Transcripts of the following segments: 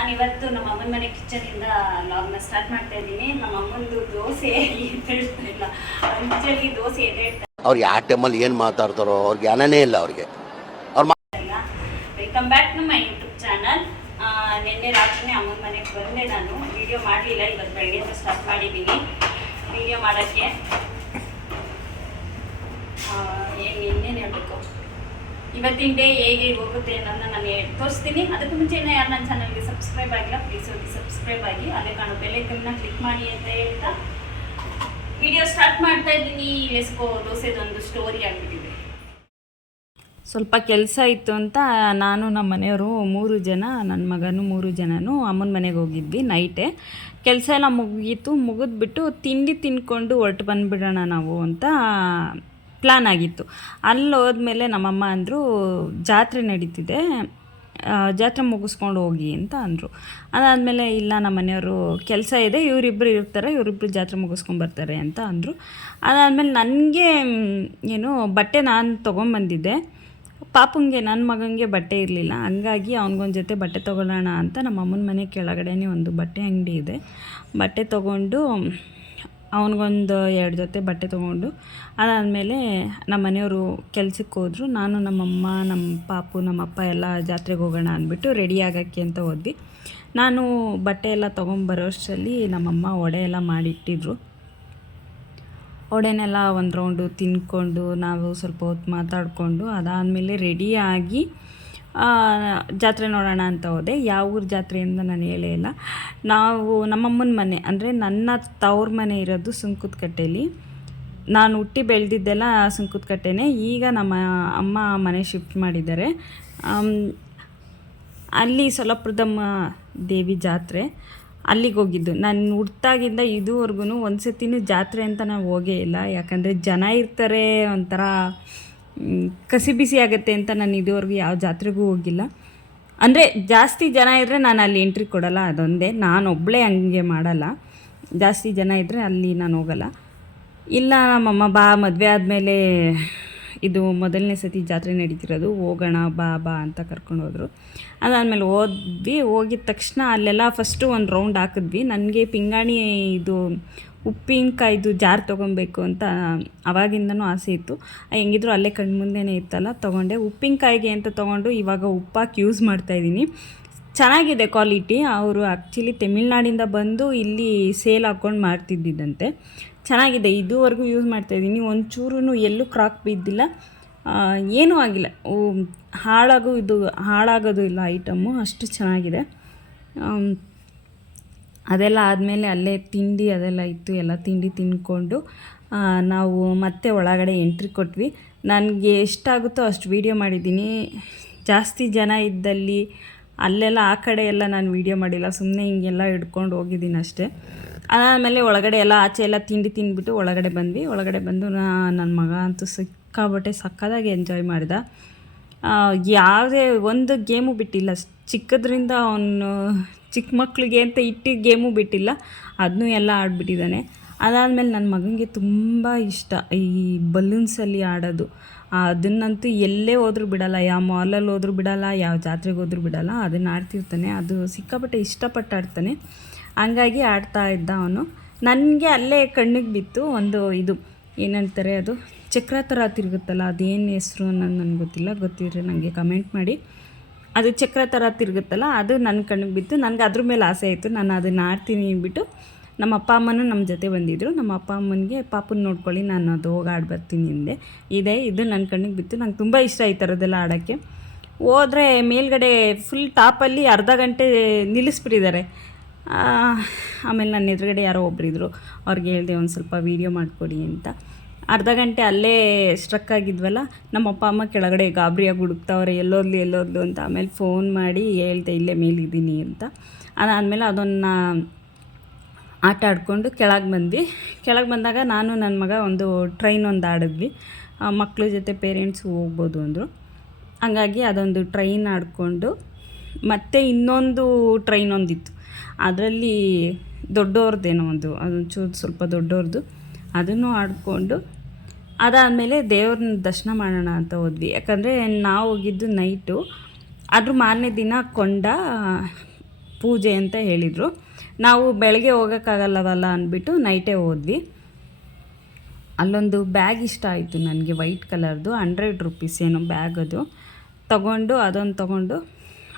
ನಾನು ಇವತ್ತು ನಮ್ಮ ಅಮ್ಮನ ಮನೆ ಕಿಚನಿಂದ ಲಾಗ್ನ ಸ್ಟಾರ್ಟ್ ಮಾಡ್ತಾ ಇದ್ದೀನಿ. ನಮ್ಮ ಅಮ್ಮಂದು ದೋಸೆ ಇಲ್ಲ. ಅಂಜಲಿ ದೋಸೆ ಎದೆ ಅವ್ರು ಯಾವ ಟೈಮಲ್ಲಿ ಏನು ಮಾತಾಡ್ತಾರೋ ಅವ್ರಿಗೆ ಜ್ಞಾನನೇ ಇಲ್ಲ ಅವ್ರಿಗೆ. ಇಲ್ಲ. Welcome back to my YouTube channel ನಿನ್ನೆ ರಾತ್ರಿನೇ ಅಮ್ಮನ ಮನೆಗೆ ಬಂದೆ ನಾನು. ವಿಡಿಯೋ ಮಾಡಲಿಲ್ಲ ಇವತ್ತು ಬೆಳಗ್ಗೆ ಸ್ಟಾರ್ಟ್ ಮಾಡಿದ್ದೀನಿ. ವಿಡಿಯೋ ಮಾಡೋಕ್ಕೆ. ಇವತ್ತಿನ ಡೇ ಹೇಗೆ ಹೋಗುತ್ತೆ ಅನ್ನೋದನ್ನ ನಾನು ತೋರಿಸ್ತೀನಿ. ಅದಕ್ಕೂ ಮುಂಚೆ ಇನ್ನೂ ಯಾರು ನನ್ನ ಚಾನಲ್ಗೆ ಸಬ್ಸ್ಕ್ರೈಬ್ ಆಗಿಲ್ಲ ಪ್ಲೀಸ್ ಹೋಗಿ ಸಬ್ಸ್ಕ್ರೈಬ್ ಆಗಿ. ಅಲ್ಲೇ ಕಾಣೋ ಬೆಲ್ಲೈಕನ್ನ ಕ್ಲಿಕ್ ಮಾಡಿ ಅಂತ ಹೇಳ್ತಾ. ವಿಡಿಯೋ ಸ್ಟಾರ್ಟ್ ಮಾಡ್ತಾ ಇದ್ದೀನಿ. ಲೆಸ್ಕೋ ದೋಸೆದೊಂದು ಸ್ಟೋರಿ ಆಗಿಬಿಟ್ಟಿದೆ. ಸ್ವಲ್ಪ ಕೆಲಸ ಇತ್ತು ಅಂತ ನಾನು ನಮ್ಮ ಮನೆಯವರು ಮೂರು ಜನ, ನನ್ನ ಮಗನೂ ಮೂರು ಜನನೂ ಅಮ್ಮನ ಮನೆಗೆ ಹೋಗಿದ್ವಿ ನೈಟೇ ಕೆಲಸ ಎಲ್ಲ ಮುಗೀತು. ಮುಗಿದ್ಬಿಟ್ಟು ತಿಂಡಿ ತಿನ್ಕೊಂಡು ಹೊರಟು ಬಂದುಬಿಡೋಣ ನಾವು ಅಂತ ಪ್ಲ್ಯಾನ್ ಆಗಿತ್ತು. ಅಲ್ಲಿ ಹೋದ್ಮೇಲೆ ನಮ್ಮಮ್ಮ ಅಂದರು, ಜಾತ್ರೆ ನಡೀತಿದೆ ಜಾತ್ರೆ ಮುಗಿಸ್ಕೊಂಡು ಹೋಗಿ ಅಂತ ಅಂದರು. ಅದಾದಮೇಲೆ, ಇಲ್ಲ, ನಮ್ಮ ಮನೆಯವರು ಕೆಲಸ ಇದೆ ಇವರಿಬ್ಬರು ಇರ್ತಾರೆ ಇವರಿಬ್ಬರು ಜಾತ್ರೆ ಮುಗಿಸ್ಕೊಂಡು ಬರ್ತಾರೆ ಅಂತ ಅಂದರು. ಅದಾದಮೇಲೆ ನನಗೆ, ಏನು, ಬಟ್ಟೆ ನಾನು ತೊಗೊಂಬಂದಿದ್ದೆ. ಪಾಪಂಗೆ ನನ್ನ ಮಗನಿಗೆ ಬಟ್ಟೆ ಇರಲಿಲ್ಲ. ಹಂಗಾಗಿ ಅವನಿಗೊಂದು ಜೊತೆ ಬಟ್ಟೆ ತೊಗೊಳ್ಳೋಣ ಅಂತ ನಮ್ಮ ಅಮ್ಮನ ಮನೆ ಕೆಳಗಡೆನೇ ಒಂದು ಬಟ್ಟೆ ಅಂಗಡಿ ಇದೆ. ಬಟ್ಟೆ ತೊಗೊಂಡು ಅವನಿಗೊಂದು ಎರಡು ಜೊತೆ ಬಟ್ಟೆ ತೊಗೊಂಡು, ಅದಾದಮೇಲೆ ನಮ್ಮ ಮನೆಯವರು ಕೆಲ್ಸಕ್ಕೆ ಹೋದರು. ನಾನು ನಮ್ಮಮ್ಮ, ನಮ್ಮ ಪಾಪು ನಮ್ಮಪ್ಪ ಎಲ್ಲ ಜಾತ್ರೆಗೆ ಹೋಗೋಣ ಅಂದ್ಬಿಟ್ಟು ರೆಡಿ ಆಗೋಕ್ಕೆ ಅಂತ ಹೋದ್ವಿ. ನಾನು ಬಟ್ಟೆ ಎಲ್ಲ ತೊಗೊಂಬರೋಷ್ಟರಲ್ಲಿ ನಮ್ಮಮ್ಮ ವಡೆ ಎಲ್ಲ ಮಾಡಿಟ್ಟಿದ್ರು. ಒಡೆನೆಲ್ಲ ಒಂದು ರೌಂಡು ತಿನ್ಕೊಂಡು ನಾವು ಸ್ವಲ್ಪ ಹೊತ್ತು ಮಾತಾಡಿಕೊಂಡು ಅದಾದಮೇಲೆ ರೆಡಿಯಾಗಿ ಜಾತ್ರೆ ನೋಡೋಣ ಅಂತ ಹೋದೆ. ಯಾವ ಊರು ಜಾತ್ರೆ ಅಂತ ನಾನು ಹೇಳೇ ಇಲ್ಲ. ನಾವು ನಮ್ಮಮ್ಮನ ಮನೆ, ಅಂದರೆ ನನ್ನ ತವ್ರ ಮನೆ ಇರೋದು ಸುಂಕುತ್ಕಟ್ಟೆಲಿ. ನಾನು ಹುಟ್ಟಿ ಬೆಳೆದಿದ್ದೆಲ್ಲ ಸುಂಕುತ್ಕಟ್ಟೆನೇ. ಈಗ ನಮ್ಮ ಅಮ್ಮ ಮನೆ ಶಿಫ್ಟ್ ಮಾಡಿದ್ದಾರೆ. ಅಲ್ಲಿ ಸೊಲಪುರದಮ್ಮ ದೇವಿ ಜಾತ್ರೆ. ಅಲ್ಲಿಗೆ ಹೋಗಿದ್ದು. ನಾನು ಹುಟ್ಟಾಗಿಂದ ಇದುವರೆಗೂ ಒಂದು ಸತಿನೂ ಜಾತ್ರೆ ಅಂತ ನಾವು ಹೋಗೇ ಇಲ್ಲ. ಯಾಕಂದರೆ ಜನ ಇರ್ತಾರೆ ಒಂಥರ ಕಸಿ ಬಿಸಿ ಆಗುತ್ತೆ ಅಂತ ನಾನು ಇದುವರೆಗೂ ಯಾವ ಜಾತ್ರೆಗೂ ಹೋಗಿಲ್ಲ. ಅಂದರೆ ಜಾಸ್ತಿ ಜನ ಇದ್ದರೆ ನಾನು ಅಲ್ಲಿ ಎಂಟ್ರಿ ಕೊಡಲ್ಲ, ಅದೊಂದೇ. ನಾನು ಒಬ್ಬಳೇ ಹಂಗೆ ಮಾಡಲ್ಲ. ಜಾಸ್ತಿ ಜನ ಇದ್ದರೆ ಅಲ್ಲಿ ನಾನು ಹೋಗಲ್ಲ. ಇಲ್ಲ, ನಮ್ಮಮ್ಮ ಬಾ, ಮದುವೆ ಆದಮೇಲೆ ಇದು ಮೊದಲನೇ ಸತಿ ಜಾತ್ರೆ ನಡೀತಿರೋದು, ಹೋಗೋಣ, ಬಾ ಬಾ ಅಂತ ಕರ್ಕೊಂಡು ಹೋದರು. ಅದಾದಮೇಲೆ ಹೋದ್ವಿ, ಹೋಗಿದ ತಕ್ಷಣ ಅಲ್ಲೆಲ್ಲ ಫಸ್ಟು ಒಂದು ರೌಂಡ್ ಹಾಕಿದ್ವಿ. ನನಗೆ ಪಿಂಗಾಣಿ ಇದು ಉಪ್ಪಿನಕಾಯ್ದು ಜಾರ್ ತೊಗೊಬೇಕು ಅಂತ ಅವಾಗಿಂದನೂ ಆಸೆ ಇತ್ತು. ಹೆಂಗಿದ್ರು ಅಲ್ಲೇ ಕಣ್ಣು ಮುಂದೆನೇ ಇತ್ತಲ್ಲ, ತೊಗೊಂಡೆ. ಉಪ್ಪಿನಕಾಯಿಗೆ ಅಂತ ತೊಗೊಂಡು ಇವಾಗ ಉಪ್ಪಾಕಿ ಯೂಸ್ ಮಾಡ್ತಾಯಿದ್ದೀನಿ ಚೆನ್ನಾಗಿದೆ ಕ್ವಾಲಿಟಿ ಅವರು ಆ್ಯಕ್ಚುಲಿ ತಮಿಳ್ನಾಡಿಂದ ಬಂದು ಇಲ್ಲಿ ಸೇಲ್ ಹಾಕ್ಕೊಂಡು ಮಾಡ್ತಿದ್ದಿದ್ದಂತೆ ಚೆನ್ನಾಗಿದೆ. ಇದುವರೆಗೂ ಯೂಸ್ ಮಾಡ್ತಾಯಿದ್ದೀನಿ ಒಂಚೂರು ಎಲ್ಲೂ ಕ್ರಾಕ್ ಬಿದ್ದಿಲ್ಲ. ಏನೂ ಆಗಿಲ್ಲ. ಹಾಳಾಗೋ ಇದು ಹಾಳಾಗೋದು ಇಲ್ಲ ಐಟಮ್ಮು ಅಷ್ಟು ಚೆನ್ನಾಗಿದೆ. ಅದೆಲ್ಲ ಆದಮೇಲೆ ಅಲ್ಲೇ ತಿಂಡಿ ಅದೆಲ್ಲ ಇತ್ತು, ಎಲ್ಲ ತಿಂಡಿ ತಿಂದ್ಕೊಂಡು ನಾವು ಮತ್ತೆ ಒಳಗಡೆ ಎಂಟ್ರಿ ಕೊಟ್ವಿ. ನನಗೆ ಎಷ್ಟಾಗುತ್ತೋ ಅಷ್ಟು ವೀಡಿಯೋ ಮಾಡಿದ್ದೀನಿ. ಜಾಸ್ತಿ ಜನ ಇದ್ದಲ್ಲಿ ಅಲ್ಲೆಲ್ಲ ಆ ಕಡೆ ಎಲ್ಲ ನಾನು ವೀಡಿಯೋ ಮಾಡಿಲ್ಲ ಸುಮ್ಮನೆ ಹಿಂಗೆಲ್ಲ ಹಿಡ್ಕೊಂಡು ಹೋಗಿದ್ದೀನಿ ಅಷ್ಟೇ. ಅದಾದಮೇಲೆ ಒಳಗಡೆ ಎಲ್ಲ ಆಚೆ ಎಲ್ಲ ತಿಂಡಿ ತಿಂದ್ಬಿಟ್ಟು ಒಳಗಡೆ ಬಂದ್ವಿ. ಒಳಗಡೆ ಬಂದು ನನ್ನ ಮಗ ಅಂತೂ ಸಿಕ್ಕಾಬಟ್ಟೆ ಸಕ್ಕದಾಗಿ ಎಂಜಾಯ್ ಮಾಡಿದ. ಯಾವುದೇ ಒಂದು ಗೇಮು ಬಿಟ್ಟಿಲ್ಲ. ಚಿಕ್ಕದ್ರಿಂದ ಅವನು ಚಿಕ್ಕ ಮಕ್ಕಳಿಗೆ ಅಂತ ಇಟ್ಟು ಗೇಮು ಬಿಟ್ಟಿಲ್ಲ. ಅದನ್ನೂ ಎಲ್ಲ ಆಡ್ಬಿಟ್ಟಿದ್ದಾನೆ. ಅದಾದಮೇಲೆ ನನ್ನ ಮಗನಿಗೆ ತುಂಬ ಇಷ್ಟ ಈ ಬಲೂನ್ಸಲ್ಲಿ ಆಡೋದು. ಅದನ್ನಂತೂ ಎಲ್ಲೇ ಹೋದ್ರೂ ಬಿಡಲ್ಲ, ಯಾವ ಮಾಲಲ್ಲಿ ಹೋದ್ರೂ ಬಿಡಲ್ಲ, ಯಾವ ಜಾತ್ರೆಗೆ ಹೋದ್ರೂ ಬಿಡಲ್ಲ. ಅದನ್ನು ಆಡ್ತಿರ್ತಾನೆ. ಅದು ಸಿಕ್ಕಾಪಟ್ಟೆ ಇಷ್ಟಪಟ್ಟು ಆಡ್ತಾನೆ. ಹಂಗಾಗಿ ಆಡ್ತಾ ಇದ್ದ ಅವನು. ನನಗೆ ಅಲ್ಲೇ ಕಣ್ಣಿಗೆ ಬಿತ್ತು ಒಂದು ಇದು. ಏನಂತಾರೆ ಅದು? ಚಕ್ರ ಥರ ತಿರುಗುತ್ತಲ್ಲ ಅದೇನು ಹೆಸ್ರು ಅನ್ನೋದು ನನಗೆ ಗೊತ್ತಿಲ್ಲ. ಗೊತ್ತಿದ್ರೆ ನನಗೆ ಕಮೆಂಟ್ ಮಾಡಿ. ಅದು ಚಕ್ರ ಥರ ತಿರುಗುತ್ತಲ್ಲ, ಅದು ನನ್ನ ಕಣ್ಣಿಗೆ ಬಿತ್ತು. ನನಗೆ ಅದ್ರ ಮೇಲೆ ಆಸೆ ಆಯಿತು. ನಾನು ಅದನ್ನು ಆಡ್ತೀನಿ ಅಂದ್ಬಿಟ್ಟು ನಮ್ಮ ಅಪ್ಪ ಅಮ್ಮನೂ ನಮ್ಮ ಜೊತೆ ಬಂದಿದ್ದರು ನಮ್ಮ ಅಪ್ಪ ಅಮ್ಮನಿಗೆ, ಪಾಪನ ನೋಡ್ಕೊಳ್ಳಿ, ನಾನು ಅದು ಹೋಗಿ ಆಡಿ ಬರ್ತೀನಿ ಅಂದೆ. ಇದೆ, ಇದು ನನ್ನ ಕಣ್ಣಿಗೆ ಬಿತ್ತು. ನಂಗೆ ತುಂಬ ಇಷ್ಟ ಈ ಥರದ್ದೆಲ್ಲ ಆಡೋಕ್ಕೆ. ಹೋದರೆ ಮೇಲ್ಗಡೆ ಫುಲ್ ಟಾಪಲ್ಲಿ ಅರ್ಧ ಗಂಟೆ ನಿಲ್ಲಿಸ್ಬಿಟ್ಟಿದ್ದಾರೆ. ಆಮೇಲೆ ನನ್ನ ಎದುರುಗಡೆ ಯಾರೋ ಒಬ್ಬರಿದ್ರು ಅವ್ರಿಗೆ ಹೇಳಿದೆ ಒಂದು ಸ್ವಲ್ಪ ವೀಡಿಯೋ ಮಾಡಿಕೊಡಿ ಅಂತ. ಅರ್ಧ ಗಂಟೆ ಅಲ್ಲೇ ಸ್ಟ್ರಕ್ ಆಗಿದ್ವಲ್ಲ? ನಮ್ಮ ಅಪ್ಪ ಅಮ್ಮ ಕೆಳಗಡೆ ಗಾಬರಿಯಾಗಿ ಹುಡುಕ್ತಾವ್ರೆ, ಎಲ್ಲೋದ್ಲಿ, ಎಲ್ಲೋದ್ಲು ಅಂತ ಆಮೇಲೆ ಫೋನ್ ಮಾಡಿ ಹೇಳ್ದೆ, ಇಲ್ಲೇ ಮೇಲಿದ್ದೀನಿ ಅಂತ. ಅದಾದಮೇಲೆ ಅದನ್ನು ಆಟ ಆಡಿಕೊಂಡು ಕೆಳಗೆ ಬಂದ್ವಿ. ಕೆಳಗೆ ಬಂದಾಗ ನಾನು ನನ್ನ ಮಗ ಒಂದು ಟ್ರೈನ್ ಒಂದು ಆಡಿದ್ವಿ. ಮಕ್ಕಳ ಜೊತೆ ಪೇರೆಂಟ್ಸ್ ಹೋಗ್ಬೋದು ಅಂದರು. ಹಂಗಾಗಿ ಅದೊಂದು ಟ್ರೈನ್ ಆಡಿಕೊಂಡು ಮತ್ತೆ ಇನ್ನೊಂದು ಟ್ರೈನ್ ಒಂದಿತ್ತು. ಅದರಲ್ಲಿ ದೊಡ್ಡವ್ರದ್ದೇನೋ ಒಂದು, ಅದೊಂಚೂರು ಸ್ವಲ್ಪ ದೊಡ್ಡವ್ರದ್ದು ಅದನ್ನು ಆಡಿಕೊಂಡು ಅದಾದಮೇಲೆ ದೇವ್ರನ್ನ ದರ್ಶನ ಮಾಡೋಣ ಅಂತ ಹೋದ್ವಿ. ಯಾಕಂದರೆ ನಾವು ಹೋಗಿದ್ದು ನೈಟು ಅದ್ರ ಮಾರನೇ ದಿನ ಕೊಂಡ ಪೂಜೆ ಅಂತ ಹೇಳಿದರು. ನಾವು ಬೆಳಗ್ಗೆ ಹೋಗೋಕ್ಕಾಗಲ್ಲವಲ್ಲ ಅಂದ್ಬಿಟ್ಟು ನೈಟೇ ಹೋದ್ವಿ. ಅಲ್ಲೊಂದು ಬ್ಯಾಗ್ ಇಷ್ಟ ಆಯಿತು ನನಗೆ ವೈಟ್ ಕಲರ್ದು ಹಂಡ್ರೆಡ್ ರುಪೀಸ್ ಏನೋ ಬ್ಯಾಗ್ ಅದು. ತಗೊಂಡು, ಅದೊಂದು ತೊಗೊಂಡು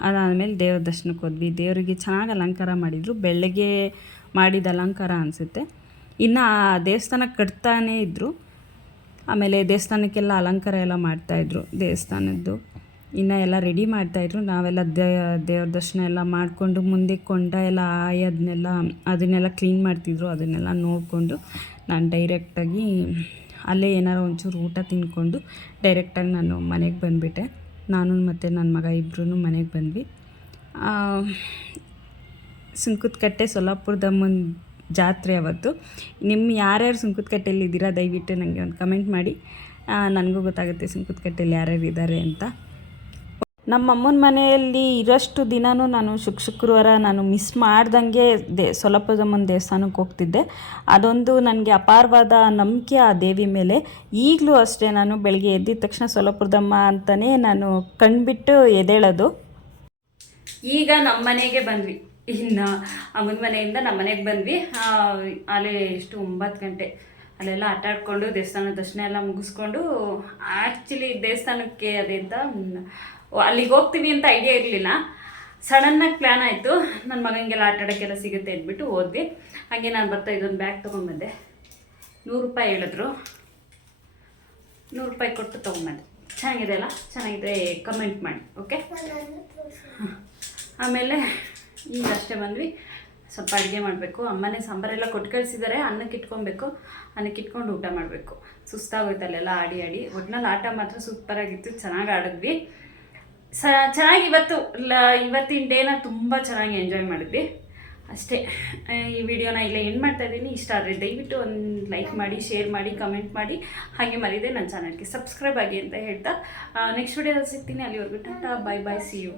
ಅದಾದಮೇಲೆ ದೇವ್ರ ದರ್ಶನಕ್ಕೆ ಹೋದ್ವಿ. ದೇವರಿಗೆ ಚೆನ್ನಾಗಿ ಅಲಂಕಾರ ಮಾಡಿದರು. ಬೆಳಗ್ಗೆ ಮಾಡಿದ ಅಲಂಕಾರ ಅನಿಸುತ್ತೆ. ಇನ್ನು ಆ ದೇವಸ್ಥಾನ ಕಟ್ತಾನೇ ಇದ್ದರು ಆಮೇಲೆ ದೇವಸ್ಥಾನಕ್ಕೆಲ್ಲ ಅಲಂಕಾರ ಎಲ್ಲ ಮಾಡ್ತಾಯಿದ್ರು ದೇವಸ್ಥಾನದ್ದು ಇನ್ನು ಎಲ್ಲ ರೆಡಿ ಮಾಡ್ತಾಯಿದ್ರು ನಾವೆಲ್ಲ ದೇವ್ರ ದರ್ಶನ ಎಲ್ಲ ಮಾಡಿಕೊಂಡು ಮುಂದೆ ಕೊಂಡ ಎಲ್ಲ ಆಯೋದನ್ನೆಲ್ಲ ಅದನ್ನೆಲ್ಲ ಕ್ಲೀನ್ ಮಾಡ್ತಿದ್ರು. ಅದನ್ನೆಲ್ಲ ನೋಡಿಕೊಂಡು ನಾನು ಡೈರೆಕ್ಟಾಗಿ ಅಲ್ಲೇ ಏನಾರು ಒಂಚೂರು ಊಟ ತಿಂದ್ಕೊಂಡು ಡೈರೆಕ್ಟಾಗಿ ನಾನು ಮನೆಗೆ ಬಂದುಬಿಟ್ಟೆ. ನಾನು ಮತ್ತು ನನ್ನ ಮಗ ಇಬ್ಬರೂ ಮನೆಗೆ ಬಂದ್ವಿ. ಸುಂಕದಕಟ್ಟೆ ಸೊಲ್ಲಾಪುರದ ಮುನ್ ಜಾತ್ರೆ ಅವತ್ತು. ನಿಮ್ಮ ಯಾರ್ಯಾರು ಸುಂಕದಕಟ್ಟೆಯಲ್ಲಿ ಇದ್ದೀರಾ, ದಯವಿಟ್ಟು ನನಗೆ ಒಂದು ಕಮೆಂಟ್ ಮಾಡಿ. ನನಗೂ ಗೊತ್ತಾಗುತ್ತೆ ಸುಂಕದಕಟ್ಟೆಯಲ್ಲಿ ಯಾರ್ಯಾರು ಇದ್ದಾರೆ ಅಂತ. ನಮ್ಮ ಅಮ್ಮನ ಮನೆಯಲ್ಲಿ ಇರೋಷ್ಟು ದಿನವೂ ನಾನು ಶುಕ್ ಶುಕ್ರವಾರ ನಾನು ಮಿಸ್ ಮಾಡ್ದಂಗೆ ದೇ ಸೊಲಪದಮ್ಮನ ದೇವಸ್ಥಾನಕ್ಕೆ ಹೋಗ್ತಿದ್ದೆ. ಅದೊಂದು ನನಗೆ ಅಪಾರವಾದ ನಂಬಿಕೆ ಆ ದೇವಿ ಮೇಲೆ. ಈಗಲೂ ಅಷ್ಟೇ ನಾನು ಬೆಳಗ್ಗೆ ಎದ್ದಿದ ತಕ್ಷಣ ಸೊಲಪುರದಮ್ಮ ಅಂತಲೇ ನಾನು ಕಣ್ಬಿಟ್ಟು ಎದೇಳೋದು ಈಗ ನಮ್ಮ ಮನೆಗೆ ಬಂದ್ವಿ ಇನ್ನು ಅಮ್ಮನ ಮನೆಯಿಂದ ನಮ್ಮ ಮನೆಗೆ ಬಂದ್ವಿ. ಅಲ್ಲಿ ಎಷ್ಟು ಒಂಬತ್ತು ಗಂಟೆ. ಅಲ್ಲೆಲ್ಲ ಆಟ ಆಡ್ಕೊಂಡು ದೇವಸ್ಥಾನ ದರ್ಶನ ಎಲ್ಲ ಮುಗಿಸ್ಕೊಂಡು ಆ್ಯಕ್ಚುಲಿ ದೇವಸ್ಥಾನಕ್ಕೆ ಅದೇಂತ ಅಲ್ಲಿಗೆ ಹೋಗ್ತೀವಿ ಅಂತ ಐಡಿಯಾ ಇರಲಿಲ್ಲ. ಸಡನ್ನಾಗಿ ಪ್ಲ್ಯಾನ್ ಆಯಿತು. ನನ್ನ ಮಗನಿಗೆಲ್ಲ ಆಟ ಆಡೋಕ್ಕೆಲ್ಲ ಸಿಗುತ್ತೆ ಅಂದ್ಬಿಟ್ಟು ಹೋದ್ವಿ. ಹಾಗೆ ನಾನು ಬರ್ತಾ ಇದೊಂದು ಬ್ಯಾಗ್ ತೊಗೊಂಬಂದೆ. ನೂರು ರೂಪಾಯಿ ಹೇಳಿದ್ರು. ನೂರು ರೂಪಾಯಿ ಕೊಟ್ಟು ತೊಗೊಂಬಂದೆ. ಚೆನ್ನಾಗಿದೆ ಅಲ್ಲ? ಚೆನ್ನಾಗಿದೆ ಕಮೆಂಟ್ ಮಾಡಿ ಓಕೆ ಆಮೇಲೆ ಈಗ ಅಷ್ಟೇ ಬಂದ್ವಿ. ಸ್ವಲ್ಪ ಅಡುಗೆ ಮಾಡಬೇಕು. ಅಮ್ಮನೇ ಸಾಂಬಾರೆಲ್ಲ ಕೊಟ್ಟು ಕಳಿಸಿದ್ದಾರೆ ಅನ್ನಕ್ಕೆ ಇಟ್ಕೊಬೇಕು. ಅನ್ನಕ್ಕೆ ಇಟ್ಕೊಂಡು ಊಟ ಮಾಡಬೇಕು. ಸುಸ್ತಾಗೋಯ್ತಲ್ಲೆಲ್ಲ ಆಡಿ ಆಡಿ. ಒಟ್ನಲ್ಲಿ ಆಟ ಮಾತ್ರ ಸೂಪರಾಗಿತ್ತು ಚೆನ್ನಾಗಿ ಆಡಿದ್ವಿ. ಸ, ಚೆನ್ನಾಗಿ ಇವತ್ತು, ಲ, ಇವತ್ತಿನ ಡೇನ ತುಂಬ ಚೆನ್ನಾಗಿ ಎಂಜಾಯ್ ಮಾಡಿದ್ವಿ. ಅಷ್ಟೇ. ಈ ವಿಡಿಯೋನ ಇಲ್ಲ ಏನು ಮಾಡ್ತಾ ಇದ್ದೀನಿ. ಇಷ್ಟ ಆದರೆ ದಯವಿಟ್ಟು ಒಂದು ಲೈಕ್ ಮಾಡಿ ಶೇರ್ ಮಾಡಿ ಕಮೆಂಟ್ ಮಾಡಿ. ಹಾಗೆ ಮರಿದೆ ನನ್ನ ಚಾನಲ್ಗೆ ಸಬ್ಸ್ಕ್ರೈಬ್ ಆಗಿ ಅಂತ ಹೇಳ್ತಾ ನೆಕ್ಸ್ಟ್ ವಿಡಿಯೋದಲ್ಲಿ ಸಿಗ್ತೀನಿ. ಅಲ್ಲಿವರೆಗೂ tata bye bye see you